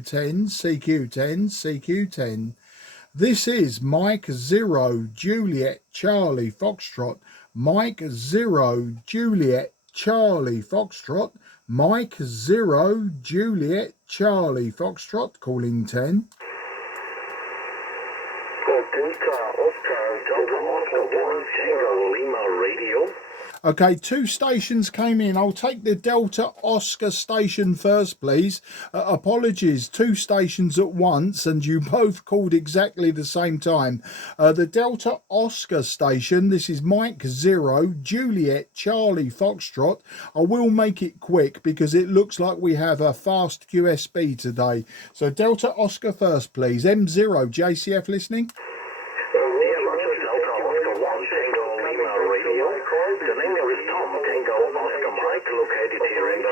10, CQ10, CQ10. This is Mike 0 Juliet Charlie Foxtrot, Mike 0 Juliet Charlie Foxtrot, Mike 0 Juliet Charlie Foxtrot, calling 10. Okay, two stations came in. I'll take the Delta Oscar station first, please. Apologies, two stations at once, and you both called exactly the same time. The Delta Oscar station, this is Mike 0, Juliet, Charlie, Foxtrot. I will make it quick because it looks like we have a fast QSB today. So Delta Oscar first, please. M0, JCF listening. Located here in the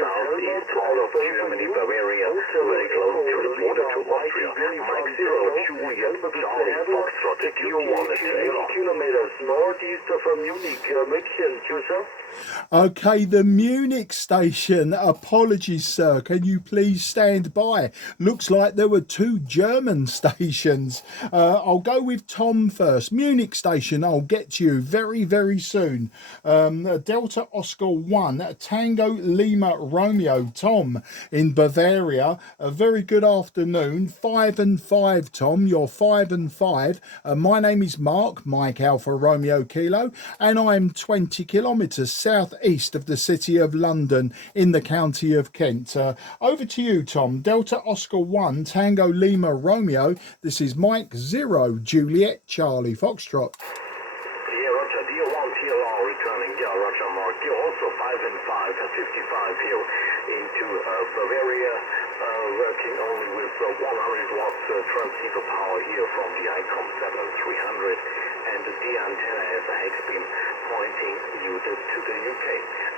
southeast wall of Germany, Bavaria, very close to the border to Austria. Mike 0 Juliet Charlie Foxtrot, do you want to say kilometers northeast from Munich, München, yourself? Okay, the Munich station. Apologies, sir. Can you please stand by? Looks like there were two German stations. I'll go with Tom first. Munich station, I'll get you very, very soon. Delta Oscar 1, Tango Lima Romeo, Tom in Bavaria. A very good afternoon. 5 and 5, Tom. You're 5 and 5. My name is Mark, Mike Alpha Romeo Kilo, and I'm 20 kilometres southeast of the city of London in the county of Kent. Over to you, Tom. Delta Oscar 1, Tango Lima Romeo. This is Mike 0, Juliet Charlie Foxtrot. Yeah, Roger, D1 TLR returning. Yeah, Roger, Mark. You're also 5 and 5 at 55 here into Bavaria, working only with 100 watts transceiver power here from the ICOM 7300, and the antenna has a hex beam pointing you to the UK.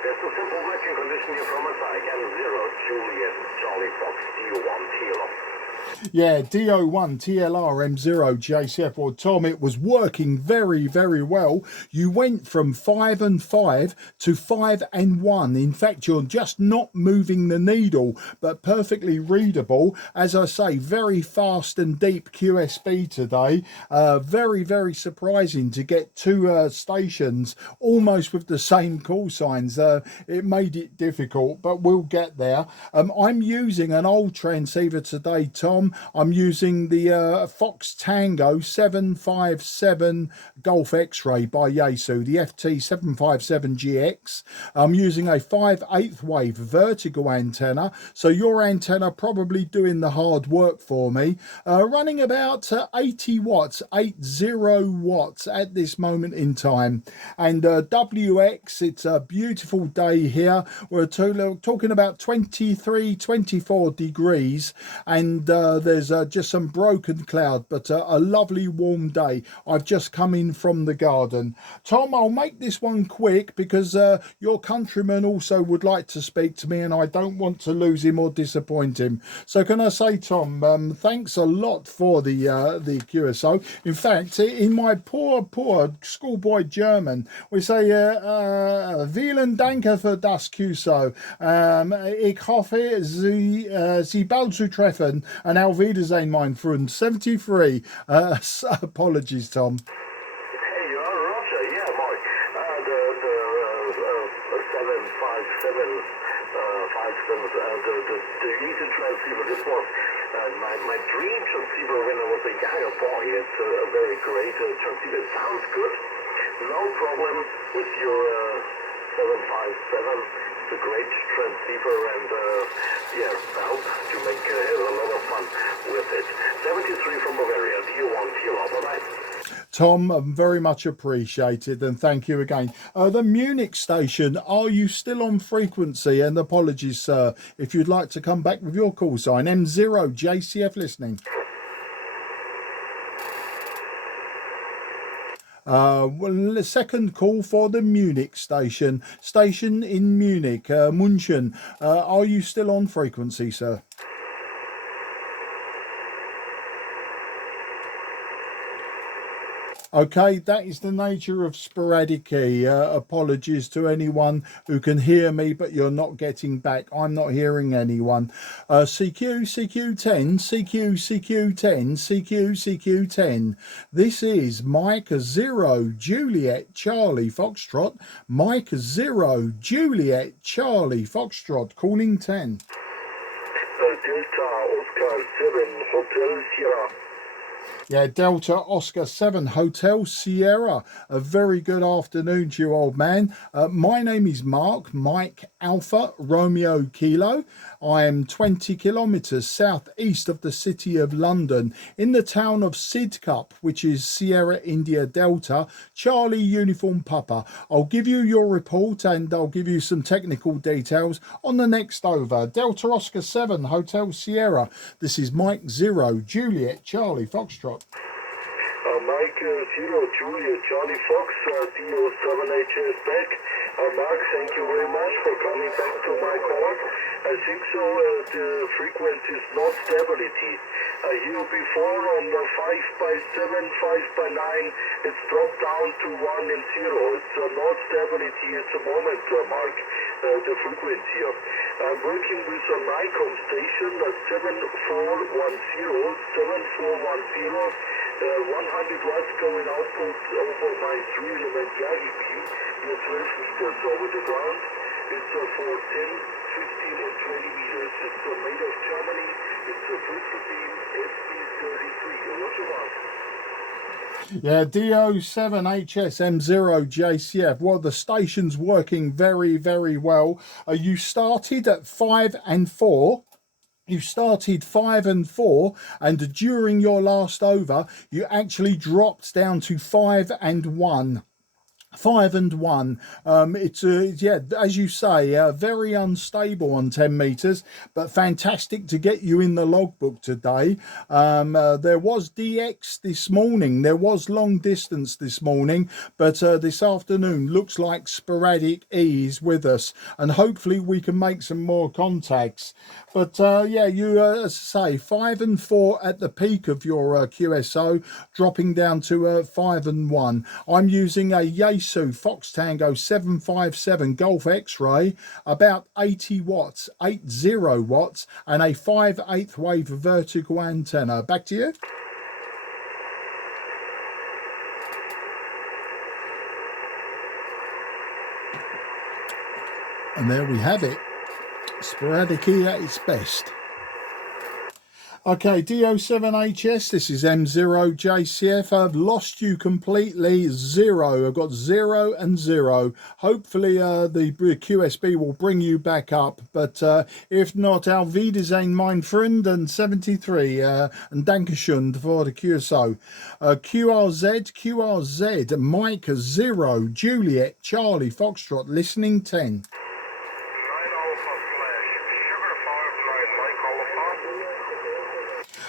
There's a simple working condition here from us. Again, 0 Juliet Charlie Fox D1 TLR. Yeah, DO1 TLR M0 JCF. Well, Tom, it was working very, very well. You went from 5 and 5 to 5 and 1. In fact, you're just not moving the needle, but perfectly readable. As I say, very fast and deep QSB today. Very, very surprising to get two stations almost with the same call signs. It made it difficult, but we'll get there. I'm using an old transceiver today, Tom. I'm using the Fox Tango 757 Golf X-Ray by Yaesu, the FT-757GX. I'm using a 5/8 wave vertical antenna, so your antenna probably doing the hard work for me. Running about 80 watts, 80 watts at this moment in time. And WX, it's a beautiful day here. We're talking about 23, 24 degrees, and there's just some broken cloud, but a lovely warm day. I've just come in from the garden. Tom, I'll make this one quick because your countryman also would like to speak to me, and I don't want to lose him or disappoint him. So can I say, Tom, thanks a lot for the QSO. In fact, in my poor schoolboy German, we say vielen Dank für das QSO. Ich hoffe, Sie bald zu treffen. And Auf Wiedersehen, mein Freund. 73. Apologies, Tom. Hey, Roger, yeah, Mark. The 757 the easy transceiver. This was my dream transceiver when I was a younger boy. It's a very great transceiver. It sounds good. No problem with your 757. It's a great transceiver, and yeah, I hope you make a lot of fun with it. 73 from Bavaria, D1 TLR, bye-bye. Tom, very much appreciated, and thank you again. The Munich station, are you still on frequency? And apologies, sir, if you'd like to come back with your call sign. M0 JCF listening. Well, the second call for the Munich station in Munich, München. Are you still on frequency, sir? Okay, that is the nature of sporadic E. Apologies to anyone who can hear me, but you're not getting back. I'm not hearing anyone. CQ, CQ10, CQ, CQ10, CQ, CQ10. This is Mike 0, Juliet, Charlie, Foxtrot. Mike 0, Juliet, Charlie, Foxtrot, calling 10. Delta Oscar 7 Hotel Sierra. Yeah, Delta Oscar 7 Hotel Sierra. A very good afternoon to you, old man. My name is Mark, Mike Alpha Romeo Kilo. I am 20 kilometres southeast of the city of London in the town of Sidcup, which is Sierra India Delta, Charlie Uniform Papa. I'll give you your report and I'll give you some technical details on the next over. Delta Oscar 7 Hotel Sierra. This is Mike 0, Juliet, Charlie, Foxtrot. Mike 0, Juliet, Charlie Fox, DO7HS back. Mark, thank you very much for coming back to my call. I think so, the frequency is not stability. Here before on the 5x7, 5x9, it's dropped down to 1 and 0. It's not stability at the moment, Mark, the frequency. I'm working with a NICOM station at 7410, 7410. 100 watts going output over my 3-element Yagi beam. We're 12 meters over the ground. It's for 10, 15 and 20 meters. It's made of Germany. It's a bristol beam FT-33. What you want? Yeah, DO7HSM0JCF. Well, the station's working very, very well. You started at 5 and 4. You started 5 and 4, and during your last over, you actually dropped down to 5 and 1. 5 and 1. It's yeah, as you say, very unstable on 10 meters, but fantastic to get you in the logbook today. There was DX this morning, there was long distance this morning, but this afternoon looks like sporadic ease with us, and hopefully we can make some more contacts. But yeah, you as I say, 5 and 4 at the peak of your QSO, dropping down to 5 and 1. I'm using a Yaesu Fox Tango 757 Golf X-ray, about 80 watts, 80 watts, and a 5/8 wave vertical antenna. Back to you. And there we have it. Sporadic E at its best. Okay, DO7HS, this is M0JCF. I've lost you completely. 0. I've got 0 and 0. Hopefully the QSB will bring you back up. But if not, auf Wiedersehen, mein Freund, and 73. And Dankeschön for the QSO. QRZ, Mike 0, Juliet, Charlie, Foxtrot, listening 10.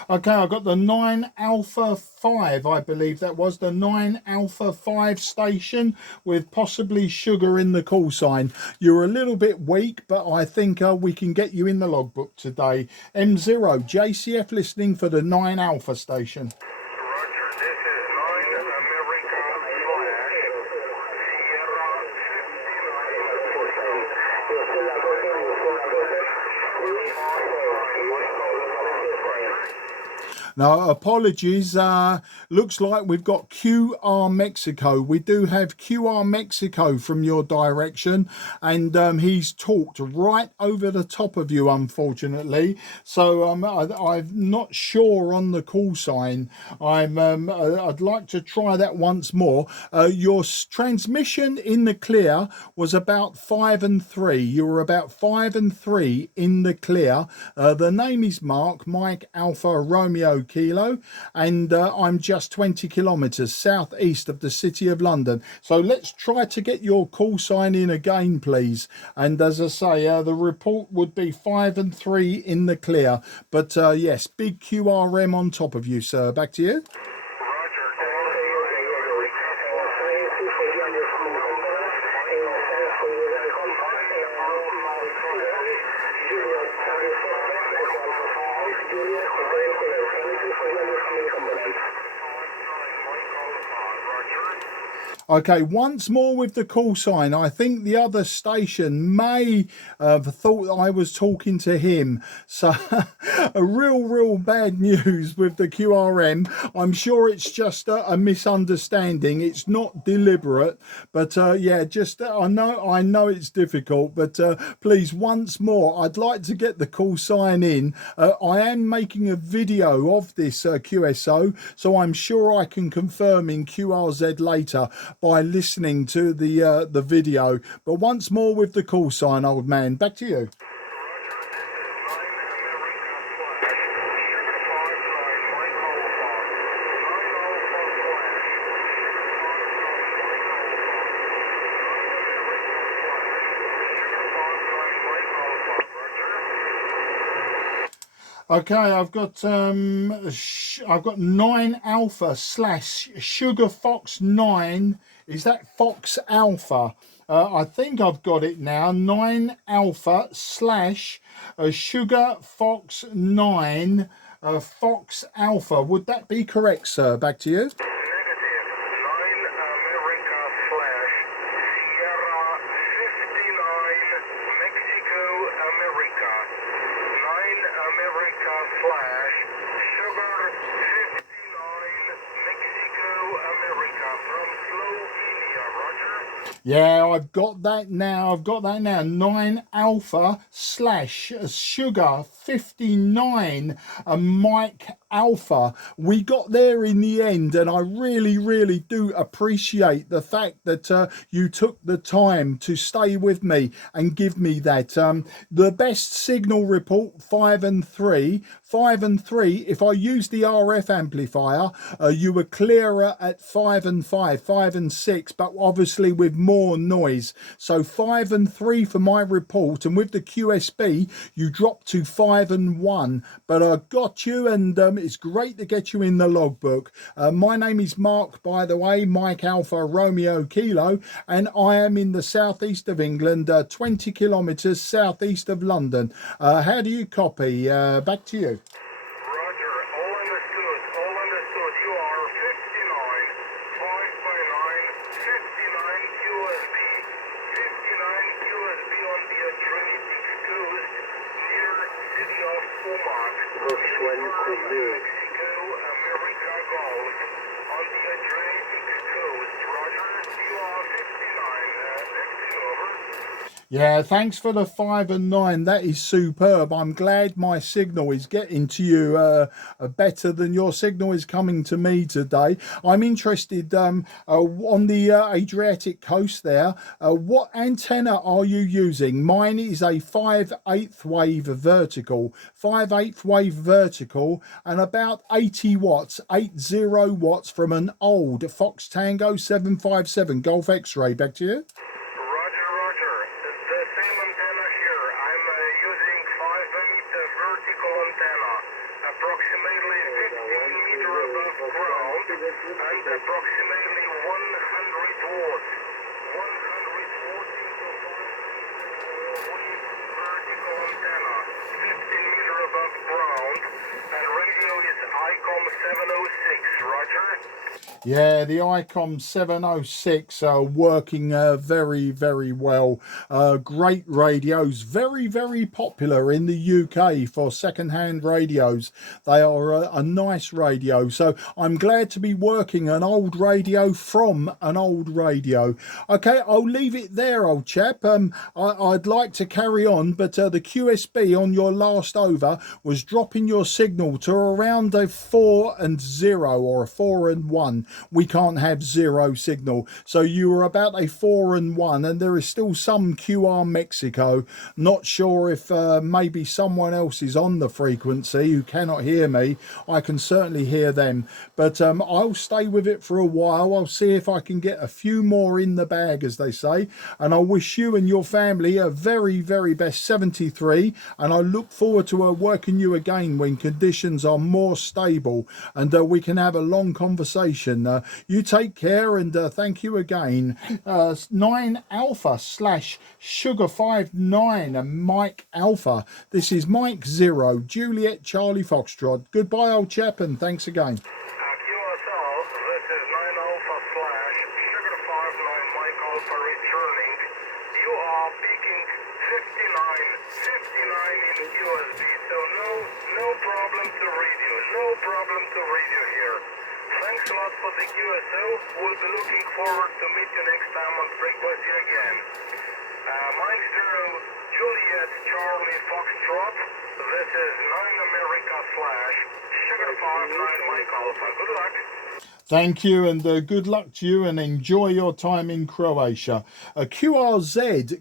Okay, I got the 9 Alpha 5, I believe that was the 9 Alpha 5 station with possibly sugar in the call sign. You're a little bit weak, but I think we can get you in the logbook today. M0 JCF listening for the 9 Alpha station. Now, apologies, looks like we've got QR Mexico. We do have QR Mexico from your direction, and he's talked right over the top of you, unfortunately. So I'm not sure on the call sign. I'd like to try that once more. Your transmission in the clear was about 5 and 3. You were about 5 and 3 in the clear. The name is Mark, Mike Alpha Romeo Kilo, and I'm just 20 kilometers southeast of the city of London. So let's try to get your call sign in again, please. And as I say, the report would be 5 and 3 in the clear. But yes, big QRM on top of you, sir. Back to you. Okay, once more with the call sign. I think the other station may have thought I was talking to him. So a real bad news with the QRM. I'm sure it's just a misunderstanding. It's not deliberate, but yeah, just I know it's difficult, but please, once more, I'd like to get the call sign in. I am making a video of this QSO, so I'm sure I can confirm in QRZ later by listening to the video. But once more with the call sign, old man, back to you. Okay, I've got 9 Alpha / Sugar Fox 9. Is that Fox Alpha? I think I've got it now. 9 Alpha / Sugar Fox 9 Fox Alpha. Would that be correct, sir? Back to you. Yeah, I've got that now. 9 Alpha / Sugar 59 Mike Alpha. We got there in the end, and I really do appreciate the fact that you took the time to stay with me and give me that. The best signal report 5 and 3. 5 and 3. If I use the RF amplifier, you were clearer at 5 and 5, 5 and 6, but obviously with more noise. So 5 and 3 for my report, and with the QSB you dropped to 5 and 1. But I got you, and it's great to get you in the logbook. My name is Mark, by the way, Mike Alpha Romeo Kilo, and I am in the southeast of England, 20 kilometers southeast of London. How do you copy? Back to you. Roger, all understood, all understood. You are 59, 5 by 9, 59 QSB, 59 QSB on the Adriatic coast near city of Umag. Mexico, America Gulf on the Adriatic coast. Roger, you are 59, lifting over. Yeah, thanks for the 5 and 9. That is superb. I'm glad my signal is getting to you better than your signal is coming to me today. I'm interested on the Adriatic coast there. What antenna are you using? Mine is a 5/8 wave vertical. 5/8 wave vertical and about 80 watts, 80 watts from an old Fox Tango 757 Golf X-ray. Back to you. Vertical antenna, approximately 15 meter above ground and approximately 100 watts. 100 watts into 5 vertical antenna, 15 meter above ground, and radio is ICOM 706, roger. Yeah, the ICOM 706 are working very well. Great radios, very popular in the UK for second-hand radios. They are a nice radio, so I'm glad to be working an old radio from an old radio. Okay, I'll leave it there, old chap. I'd like to carry on, but the QSB on your last over was dropping your signal to around a 4 and 0 or a 4 and 1. We can't have 0 signal, so you were about a 4 and 1, and there is still some QR Mexico. Not sure if maybe someone else is on the frequency who cannot hear me. I can certainly hear them, but I'll stay with it for a while. I'll see if I can get a few more in the bag, as they say, and I wish you and your family a very best 73, and I look forward to working you again when conditions are more stable and we can have a long conversation. You take care, and thank you again. 9 Alpha / Sugar 59 and Mike Alpha. This is Mike 0 Juliet Charlie Foxtrot. Goodbye, old chap, and thanks again. QSL, this is 9 Alpha / Sugar 59 problem to radio here. Thanks a lot for the QSO. We'll be looking forward to meet you next time on frequency again. Mike 0, Juliet, Charlie, Foxtrot. This is 9 America Flash. Sugar 5, 9 Mike Alpha. Good luck. Thank you, and good luck to you, and enjoy your time in Croatia. QRZ,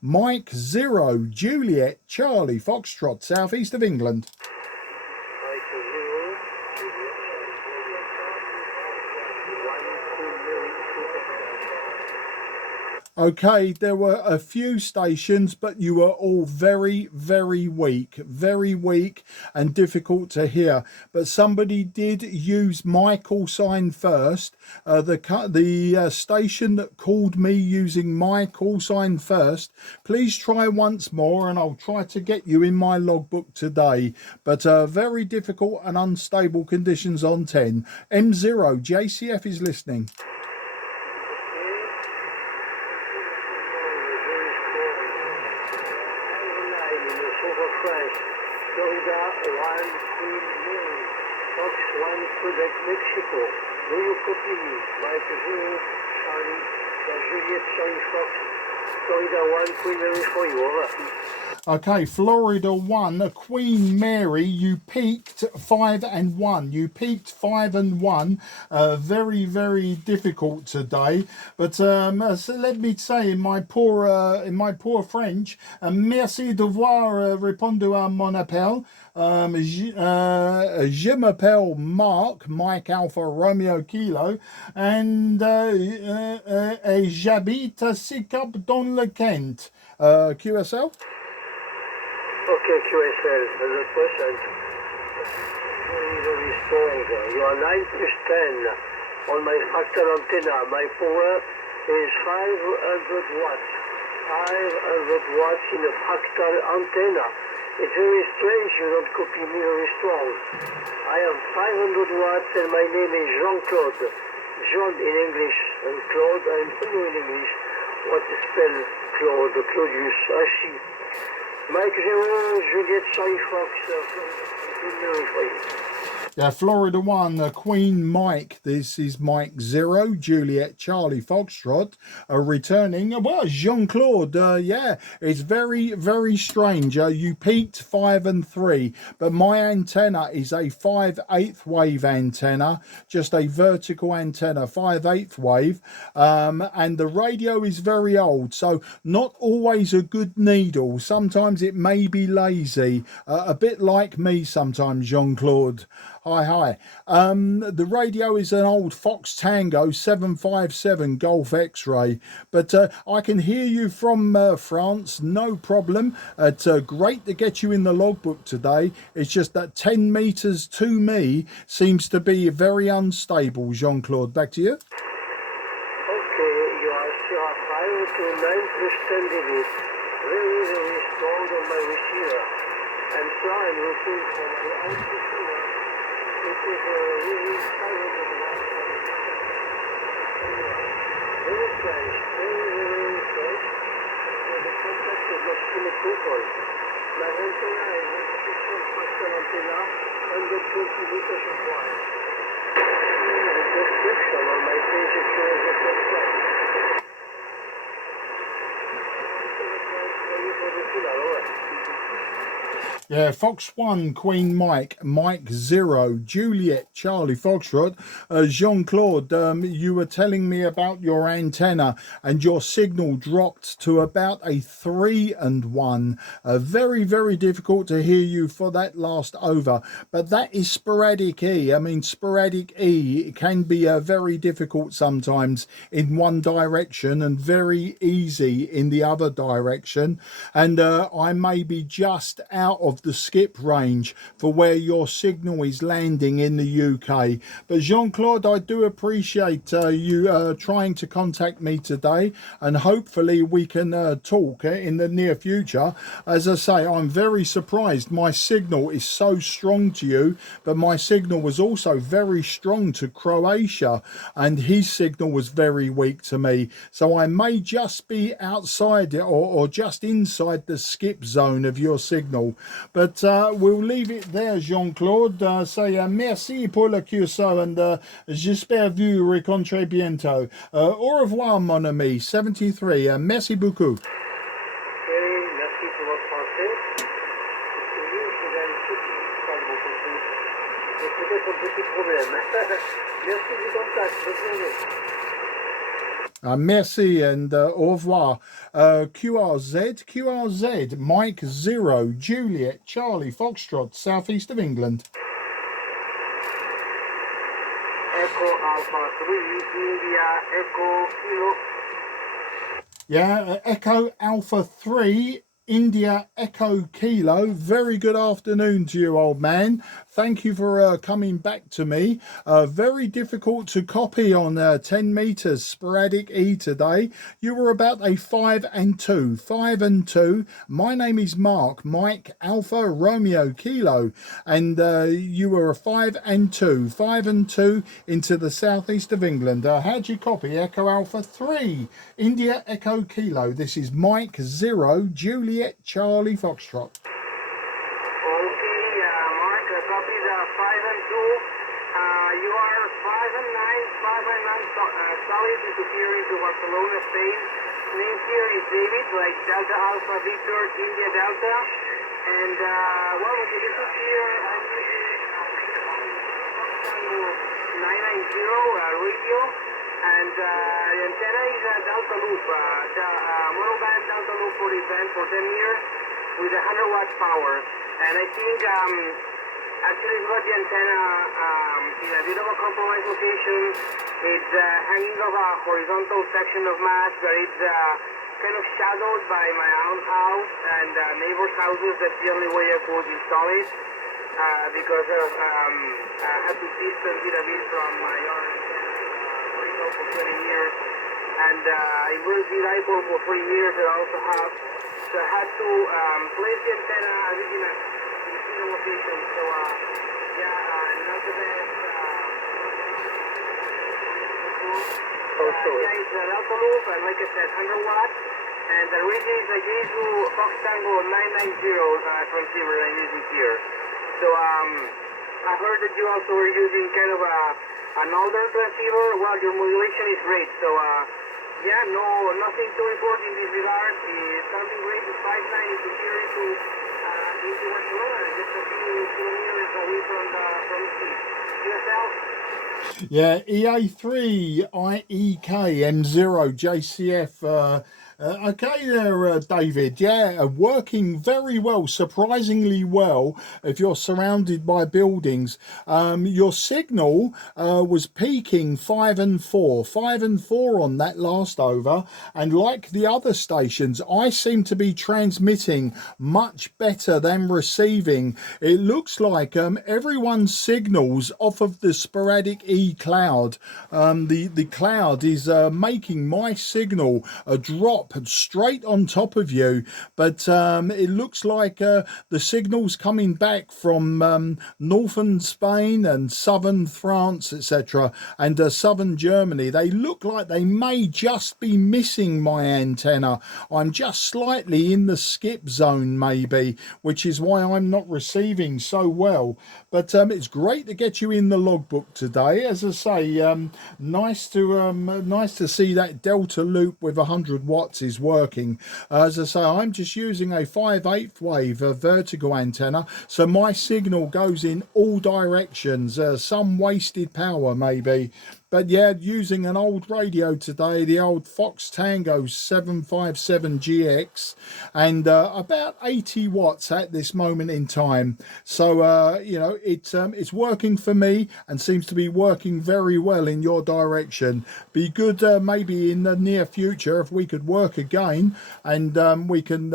Mike 0, Juliet, Charlie, Foxtrot, southeast of England. Okay, there were a few stations, but you were all very, very weak and difficult to hear. But somebody did use my call sign first. The station that called me using my call sign first, please try once more and I'll try to get you in my logbook today. But very difficult and unstable conditions on 10. M0, JCF is listening. Florida 1 Queen Mary, Fox 1 Quebec, Mexico. Do you copy me? Mike 0, Charlie, Juliet, Charlie Fox, Florida 1 Queen Mary for you, over. Okay, Florida 1, Queen Mary, you peaked 5 and 1. You peaked 5 and 1. Very, very difficult today. But so let me say in my poor French, merci de voir répondu à mon appel. Je m'appelle Mark, Mike Alpha Romeo Kilo, and j'habite à Sicap dans le Kent. QSL? Okay, QSL, 100%. Very, very strong. You are 9 plus 10 on my fractal antenna. My power is 500 watts. 500 watts in a fractal antenna. It's very strange you don't copy me very strong. I am 500 watts and my name is Jean-Claude. John in English and Claude, I don't know in English what to spell Claude, Claudius, I see. Mike 0, Juliet, Charlie Fox, Yeah, Florida 1, Queen Mike. This is Mike 0, Juliet, Charlie Foxtrot, returning. Well, Jean-Claude, yeah, it's very, very strange. You peaked 5 and 3, but my antenna is a 5/8 wave antenna, just a vertical antenna, 5/8 wave, and the radio is very old, so not always a good needle. Sometimes it may be lazy, a bit like me sometimes, Jean-Claude. Hi. The radio is an old Fox Tango 757 Golf X-ray, but I can hear you from France, no problem. It's great to get you in the logbook today. It's just that 10 meters to me seems to be very unstable. Jean-Claude, back to you. Okay, you are 5 to 9 plus 10 dB. Very, very strong on my receiver. And so I'm looking for my output. It is really 500 watts. Very strange, very strange. The contact is not symmetrical. My antenna is a special fractal antenna, 120 meters wide. The description on my page is website. Yeah, Fox 1, Queen Mike, Mike 0, Juliet, Charlie Foxtrot. Jean-Claude, you were telling me about your antenna and your signal dropped to about a 3 and 1. Very, very difficult to hear you for that last over, but that is sporadic E. I mean, sporadic E can be very difficult sometimes in one direction and very easy in the other direction. And I may be just out of the skip range for where your signal is landing in the UK. But Jean-Claude, I do appreciate you trying to contact me today, and hopefully we can talk in the near future. As I say, I'm very surprised. My signal is so strong to you, but my signal was also very strong to Croatia, and his signal was very weak to me. So I may just be outside or just inside the skip zone of your signal. But we'll leave it there, Jean-Claude. Say merci pour le QSO and j'espère vous rencontrer bientôt. Au revoir, mon ami. 73. Merci beaucoup. Merci pour votre français. Excusez-moi, je vais aller tout de suite parler beaucoup plus. C'est peut-être un petit problème. Merci du contact. Bonne journée. Merci and au revoir. QRZ, Mike 0, Juliet, Charlie, Foxtrot, southeast of England. Echo Alpha 3, India, Echo Kilo. Yeah, Echo Alpha 3, India Echo Kilo. Very good afternoon to you, old man. Thank you for coming back to me. Very difficult to copy on 10 meters sporadic E today. You were about a 5 and 2. 5 and 2. My name is Mark, Mike Alpha Romeo Kilo, and you were a 5 and 2. 5 and 2 into the southeast of England. How'd you copy? Echo Alpha 3, India Echo Kilo. This is Mike 0, Juliet Charlie Foxtrot. Copy the 5 and 2. You are 5 and 9, 5 and 9 solid and superior to Barcelona, Spain. Name here is David, like Delta Alpha Victor, India Delta. And well, okay, this is here. I'm using 990 radio. And the antenna is a Delta Loop, the monoband Delta Loop for this band for 10 years with 100 watts power. And I think actually it's got the antenna in a bit of a compromised location. It's hanging off a horizontal section of mast that is kind of shadowed by my own house and neighbors' houses. That's the only way I could install it because of, I had to distance it a bit from my own antenna for 20 years. And it will be dipole for 3 years that I also have. So I had to place the antenna a bit in a location. So not the best. Yeah, it's an alpha loop, and like I said, 100 watts. And the region is a J2 Fox Tango 990 transceiver that I'm using here. So I heard that you also were using kind of an older transceiver. Well, your modulation is great. So yeah, nothing to report in this regard. It's sounding great. It's 5.9 into here into Barcelona, just a few kilometers away from the sea. Yourself? Yeah, EA3 IEK M0 JCF. Okay there, David. Yeah, working very well, surprisingly well if you're surrounded by buildings. Your signal was peaking 5 and 4. 5 and 4 on that last over. And like the other stations, I seem to be transmitting much better than receiving. It looks like everyone's signals off of the sporadic E cloud. The cloud is making my signal a drop straight on top of you, but it looks like the signal's coming back from northern Spain and southern France, etc., and southern Germany. They look like they may just be missing my antenna. I'm just slightly in the skip zone maybe, which is why I'm not receiving so well. But it's great to get you in the logbook today. As I say, nice to see that Delta loop with 100 watts is working. As I say, I'm just using a 5/8 wave vertical antenna, so my signal goes in all directions. Some wasted power maybe. But yeah, using an old radio today, the old Fox Tango 757GX, and about 80 watts at this moment in time. So you know, it's working for me and seems to be working very well in your direction. Be good maybe in the near future if we could work again, and we can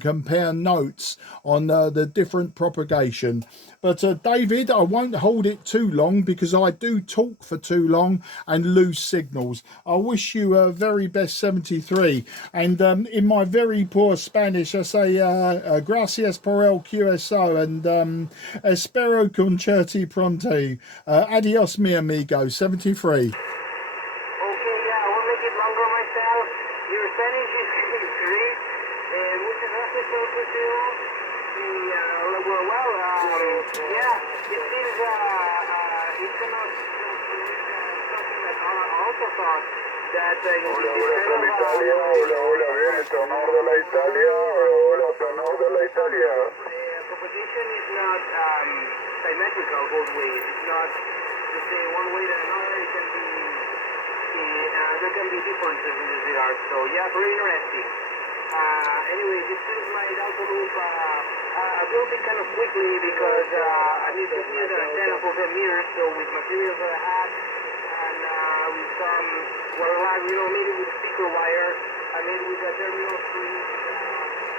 compare notes on the different propagation. But David, I won't hold it too long because I do talk for too long and lose signals. I wish you very best 73. And in my very poor Spanish, I say gracias por el QSO and espero concerti pronto. Adios, mi amigo. 73. Okay, yeah, I will make it longer myself. Your Spanish is great. Muchas gracias por tu it seems it's gonna something that I also thought that Hola, Italia, hola, bien, tenor de la Italia, hola, tenor de la Italia. the propagation is not symmetrical both ways. It's not the same one way to another. It can be there can be differences in this regard. So yeah, very interesting. Anyway, this is my Alpha loop. I built it kind of quickly because I need to use an antenna for 10 meters. So with materials that I had and with some made it with speaker wire. I made it with a terminal screen,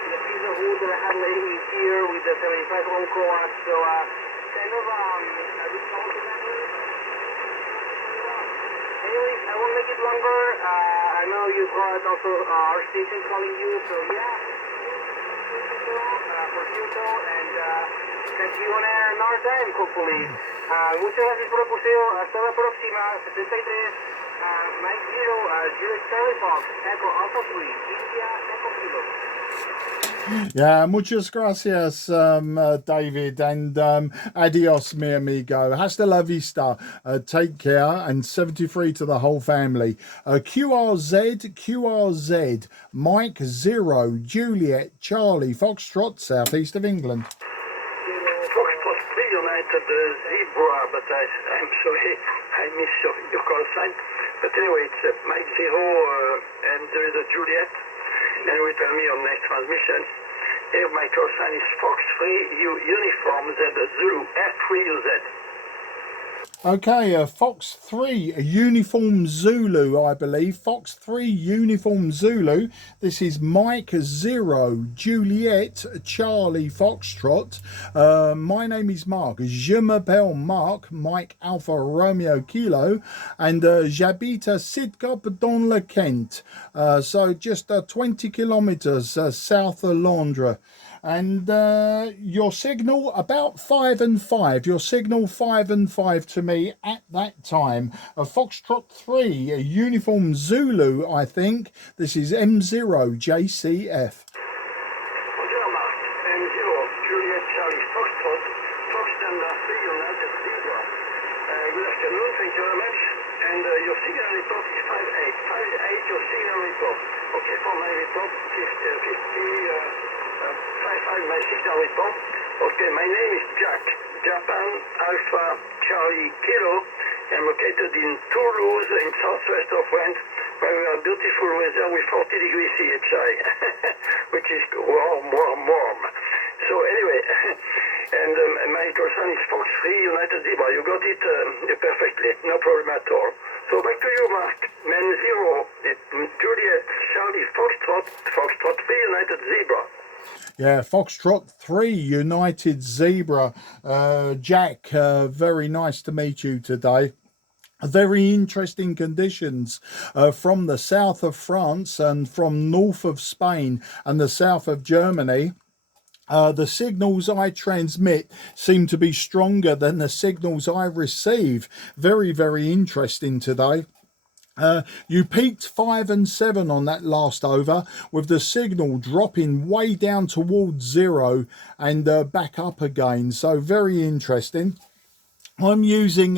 with a piece of wood that I had laying in here with the 75 ohm coax. So kind of a bit multi-level. Anyways, I won't make it longer. I know you've got also our station calling you, so yeah. For Kyoto, and catch you on air another time, hopefully. Muchas gracias por el puseo. Hasta la próxima. 73, Mike 0, Charlie Fox, Echo Alpha 3, India, Echo Kilo. Yeah, muchas gracias, David, and adios, mi amigo. Hasta la vista. Take care, and 73 to the whole family. QRZ, Mike 0, Juliet, Charlie, Foxtrot, southeast of England. Foxtrot 3 United Zebra, but I'm sorry, I missed your call sign. But anyway, it's Mike 0, and there is a Juliet. And we tell me on next transmission. Here my call sign is Fox 3 Uniform Z Zulu F3UZ. Okay, Fox 3 Uniform Zulu, I believe. Fox 3 Uniform Zulu. This is Mike 0, Juliet, Charlie, Foxtrot. My name is Mark. Je m'appelle Mark, Mike Alpha Romeo Kilo. And j'habite à Sidcup dans le Kent. So just 20 kilometers south of Londres. And your signal about 5 and 5. Your signal 5 and 5 to me at that time. A Foxtrot 3, a Uniform Zulu, I think. This is M0 JCF. Germant, M0, Juliet, Charlie, Foxtrot, Fox Standard 3 United Zebra. Good afternoon, thank you very much. And your signal report is 58. 58, your signal report. Okay, for my report, 55, my signal report. Okay, my name is Jack, Japan Alpha Charlie Kilo. I'm located in Toulouse, in southwest of France, where we have beautiful weather with 40 degrees CHI, which is warm. So anyway, and my person is Fox 3 United Zebra. You got it perfectly, no problem at all. So back to you, Mark. Man 0, Juliet, Charlie, Foxtrot 3 United Zebra. Yeah, Foxtrot 3 United Zebra. Jack, very nice to meet you today. Very interesting conditions from the south of France and from north of Spain and the south of Germany. The signals I transmit seem to be stronger than the signals I receive. Very, very interesting today. You peaked 5 and 7 on that last over, with the signal dropping way down towards 0 and back up again. So very interesting. I'm using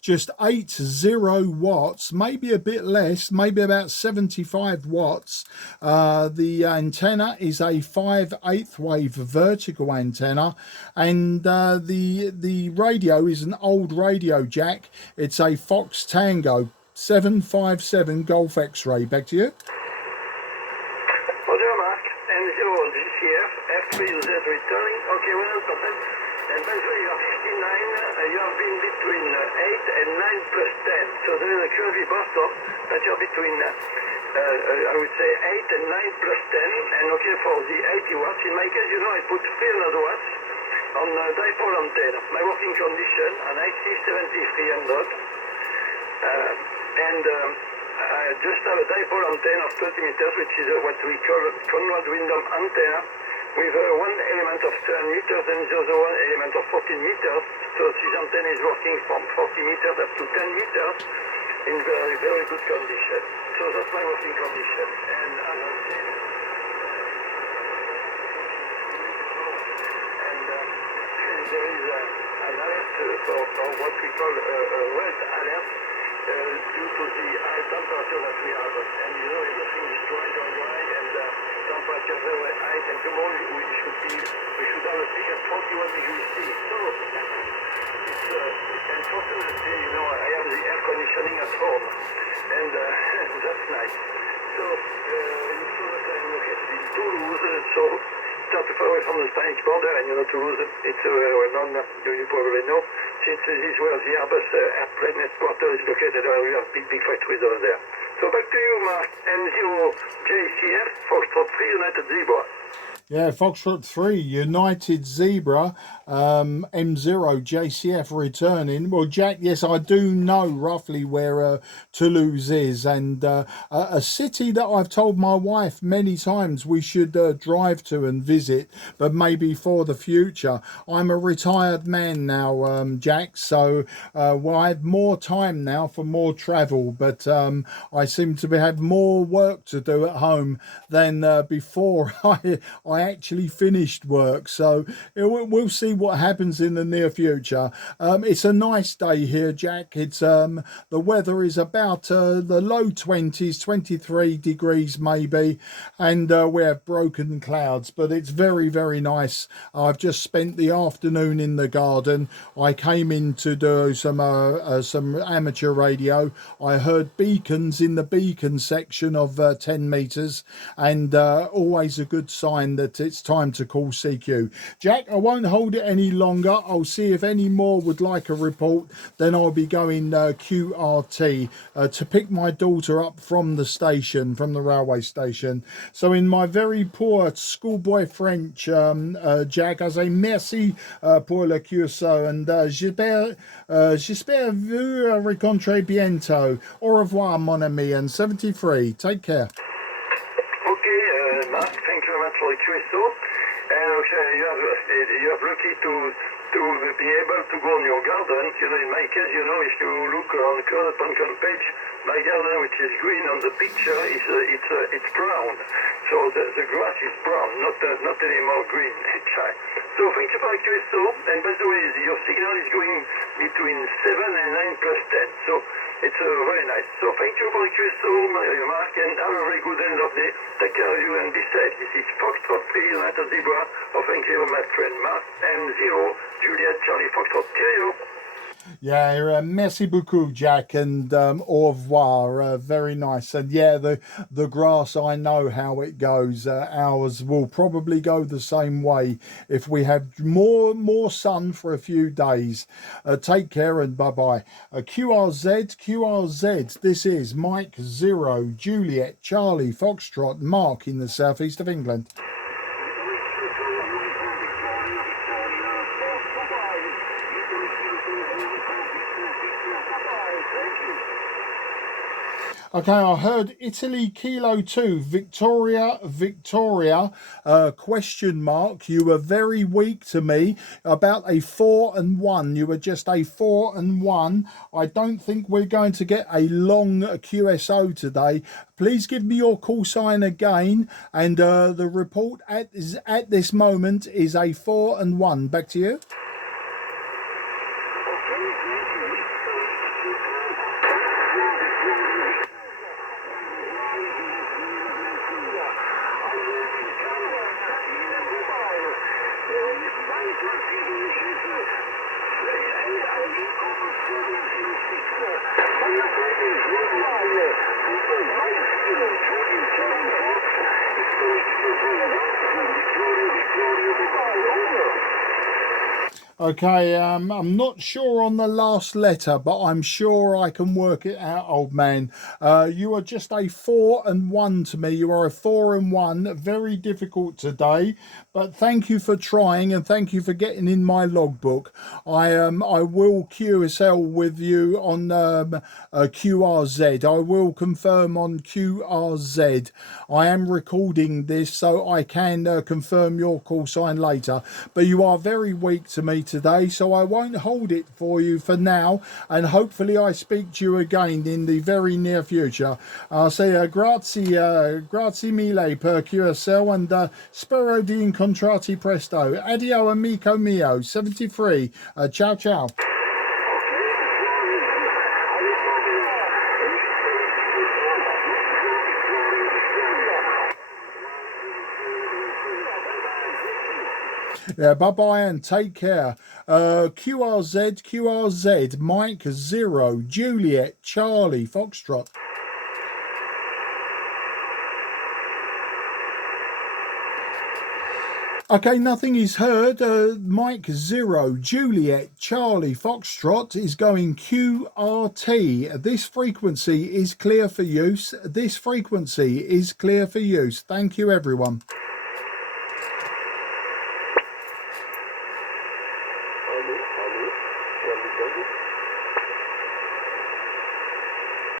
just 80 watts, maybe a bit less, maybe about 75 watts. The antenna is a 5/8 wave vertical antenna, and the radio is an old radio jack. It's a Fox Tango 757 Golf X-ray. Back to you. Roger, Mark. M0 GCF, F3UZ returning. Okay, 100%. And by the way, you are 59. You have been between 8 and 9 plus 10. So there is a curvy bus stop, but you're between, I would say, 8 and 9 plus 10. And okay, for the 80 watts, in my case, you know, I put 300 watts on dipole antenna. My working condition, an IC7300. And I just have a dipole antenna of 20 meters, which is what we call a Conrad-Windom antenna, with one element of 7 meters and the other one element of 14 meters. So this antenna is working from 40 meters up to 10 meters in very, very good condition. So that's my working condition. And as I said, and there is, as or what we call red alert due to the high temperature that we have. And you know, everything is dry, and temperature very high. And tomorrow we should have a peak at 41 degrees C. So it's unfortunately, you know, I have the air conditioning at home, and that's nice. So you saw that I'm located in Toulouse, so not too far away from the Spanish border, and you know Toulouse, it's well known, you probably know, since this is where the Airbus airplane headquarters is located, we have big factories over there. So back to you, Mark. M0JCF, Foxtrot 3, United Zebra. Yeah, Foxtrot 3, United Zebra, M0 JCF returning. Well, Jack, yes, I do know roughly where Toulouse is, and a city that I've told my wife many times we should drive to and visit, but maybe for the future. I'm a retired man now, Jack, so well, I have more time now for more travel, but I seem to have more work to do at home than before I actually finished work, so we'll see what happens in the near future. It's a nice day here, Jack. It's the weather is about the low 20s, 23 degrees maybe, and we have broken clouds, but it's very, very nice. I've just spent the afternoon in the garden. I came in to do some amateur radio. I heard beacons in the beacon section of 10 meters, and always a good sign that it's time to call CQ. Jack, I won't hold it any longer. I'll see if any more would like a report. Then I'll be going QRT to pick my daughter up from the station, from the railway station. So in my very poor schoolboy French, Jack, I say merci pour le QSO, and j'espère vous rencontrer bientôt. Au revoir, mon ami, and 73. Take care. Mark, thank you very much for the QSO. You have lucky to be able to go on your garden. You know, in my case, you know, if you look on the Concon page, my garden, which is green on the picture, it's brown. So the grass is brown, not anymore green. So thank you for the QSO. And by the way, your signal is going between 7 and 9 plus 10. So it's very nice. So thank you for the QSO, Mark, and have a very good end of the day. Take care of you and be safe. This is Foxtrot 3, United Zebra. Oh, thank you, my friend Mark. M0, Juliet, Charlie, Foxtrot. Cheerio. Yeah, merci beaucoup, Jack, and au revoir. Very nice. And yeah, the grass, I know how it goes. Ours will probably go the same way if we have more sun for a few days. Take care and bye-bye. QRZ, this is Mike 0, Juliet, Charlie, Foxtrot, Mark in the southeast of England. Okay, I heard Italy Kilo 2, Victoria, question mark. You were very weak to me about a 4 and 1. You were just a 4 and 1. I don't think we're going to get a long QSO today. Please give me your call sign again. And the report at this moment is a 4 and 1. Back to you. Okay, I'm not sure on the last letter, but I'm sure I can work it out, old man. You are just a 4 and 1 to me. You are a 4 and 1. Very difficult today, but thank you for trying and thank you for getting in my logbook. I will QSL with you on QRZ. I will confirm on QRZ. I am recording this so I can confirm your call sign later, but you are very weak to me today, so I won't hold it for you for now, and hopefully I speak to you again in the very near future. I'll say grazie mille per QSL, and spero di incontrarti presto. Addio amico mio. 73. Ciao ciao. Yeah, bye-bye and take care. QRZ, Mike 0, Juliet, Charlie, Foxtrot. Okay, nothing is heard. Mike 0, Juliet, Charlie, Foxtrot is going QRT. This frequency is clear for use. This frequency is clear for use. Thank you, everyone.